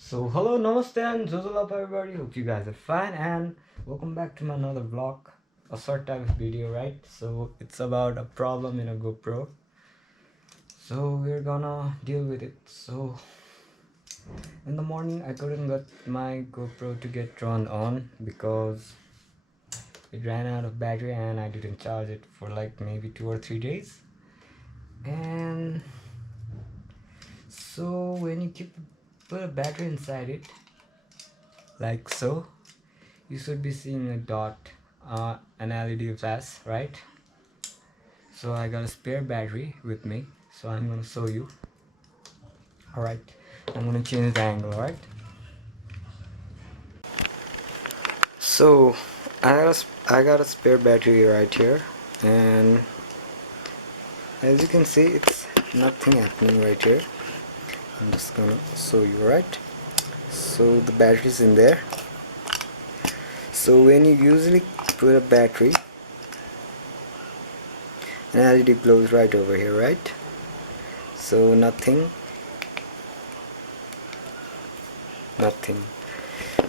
So hello, namaste and Zozo up everybody. Hope you guys are fine and welcome back to my another vlog, a short type of video, right? So it's about a problem in a GoPro. So we're gonna deal with it. So in the morning I couldn't get my GoPro to get turned on because it ran out of battery and I didn't charge it for like maybe 2 or 3 days. And so when you put a battery inside it, like so, you should be seeing a dot, an LED flash, right? So I got a spare battery with me, so I'm gonna show you. All right, I'm gonna change the angle. All right, so I got a spare battery right here, and as you can see, it's nothing happening right here. I'm just gonna show you, right? So the battery's in there. So when you usually put a battery, an LED glows right over here, right? So nothing.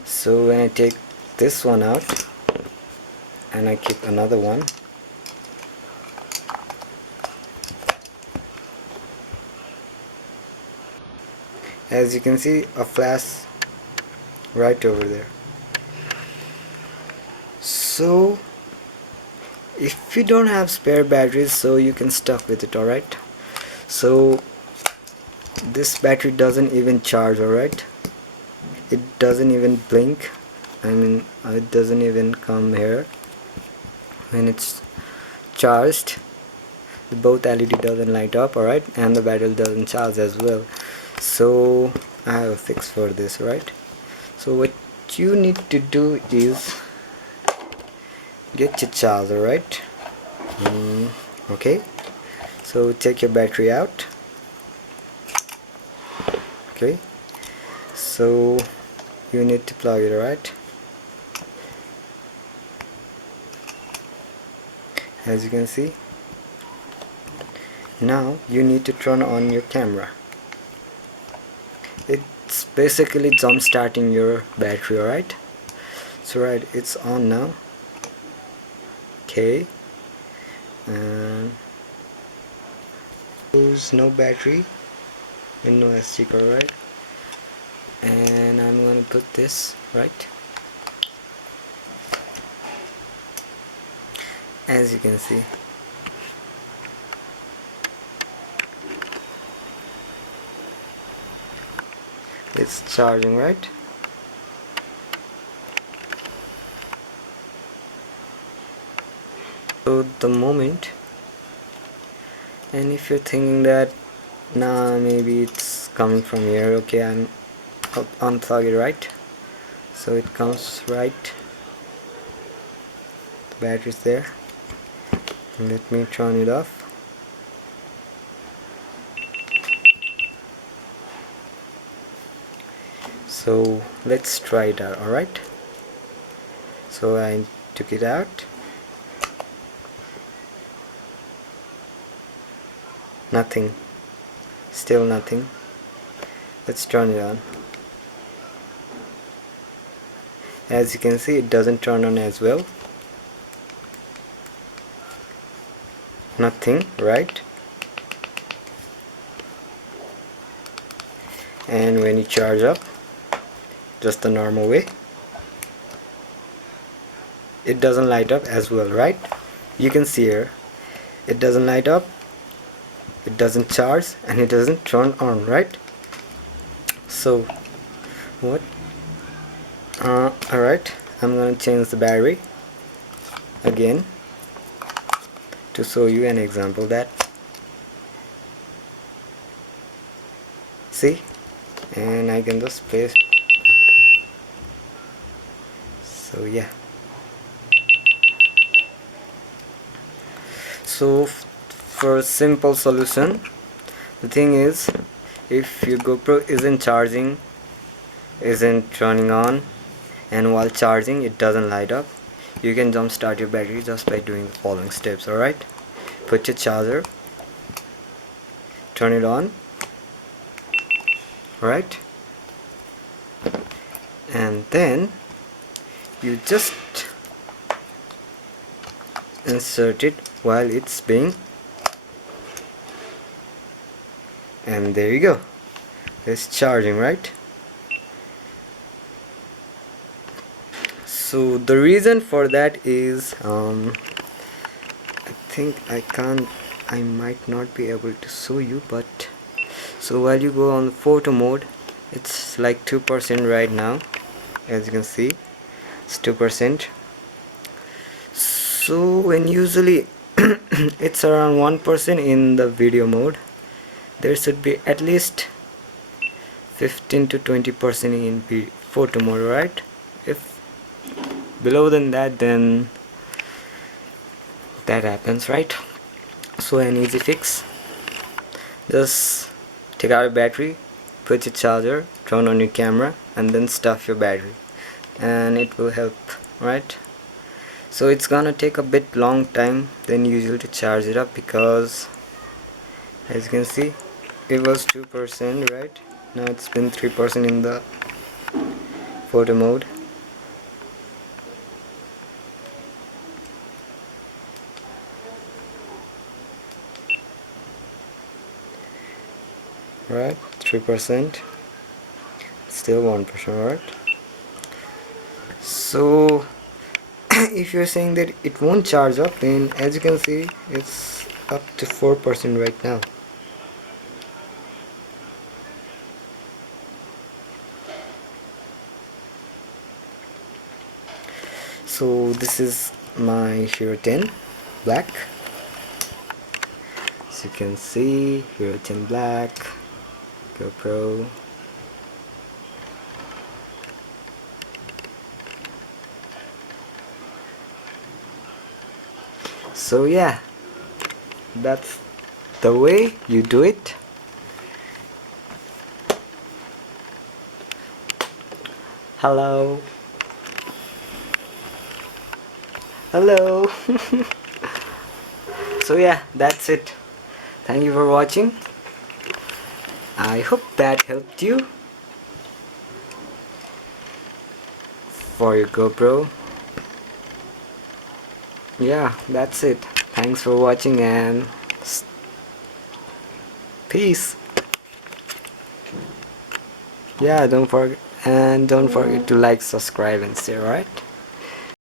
So when I take this one out and I keep another one, as you can see, a flash right over there. So if you don't have spare batteries, so you can stuck with it. Alright, so this battery doesn't even charge. Alright, it doesn't even blink. It doesn't even come here when it's charged. Both LED doesn't light up. Alright, and the battery doesn't charge as well. So I have a fix for this, right? So what you need to do is get your charger, right? Okay, so take your battery out. Okay, so you need to plug it, right? As you can see, now you need to turn on your camera. It's basically jump starting your battery. Alright, so right, it's on now. Okay, and there's no battery and no SD card, right? And I'm gonna put this right. As you can see, it's charging, right? So the moment, and if you're thinking that nah, maybe it's coming from here, okay, I'll unplug it, right? So it comes right, the battery's there. Let me turn it off. So let's try it out. Alright, so I took it out. Nothing, still nothing. Let's turn it on. As you can see, it doesn't turn on as well. Nothing, right? And when you charge up just the normal way, it doesn't light up as well, right? You can see here, it doesn't light up, it doesn't charge, and it doesn't turn on, right? So what alright, I'm gonna change the battery again to show you an example that, see, and I can just place. So yeah, so for a simple solution, the thing is, if your GoPro isn't charging, isn't turning on, and while charging it doesn't light up, you can jump start your battery just by doing the following steps. Alright, put your charger, turn it on, right, and then you just insert it while it's being, and there you go, it's charging, right? So the reason for that is I think I might not be able to show you, but so while you go on photo mode, it's like 2% right now, as you can see, it's 2%. So when usually it's around 1% in the video mode, there should be at least 15 to 20% in photo mode, right? If below than that, then that happens, right? So an easy fix, just take out your battery, put your charger, turn on your camera, and then stuff your battery, and it will help, right? So it's gonna take a bit long time than usual to charge it up, because as you can see, it was 2%, right? Now it's been 3% in the photo mode. Right, 3%, still 1%, right? So if you're saying that it won't charge up, then as you can see, it's up to 4% right now. So this is my Hero 10 Black. As you can see, Hero 10 Black, GoPro. So yeah, that's the way you do it. Hello. Hello. So yeah, that's it. Thank you for watching. I hope that helped you for your GoPro. Yeah, that's it. Thanks for watching, and peace. Yeah, don't forget to like, subscribe, and share, right?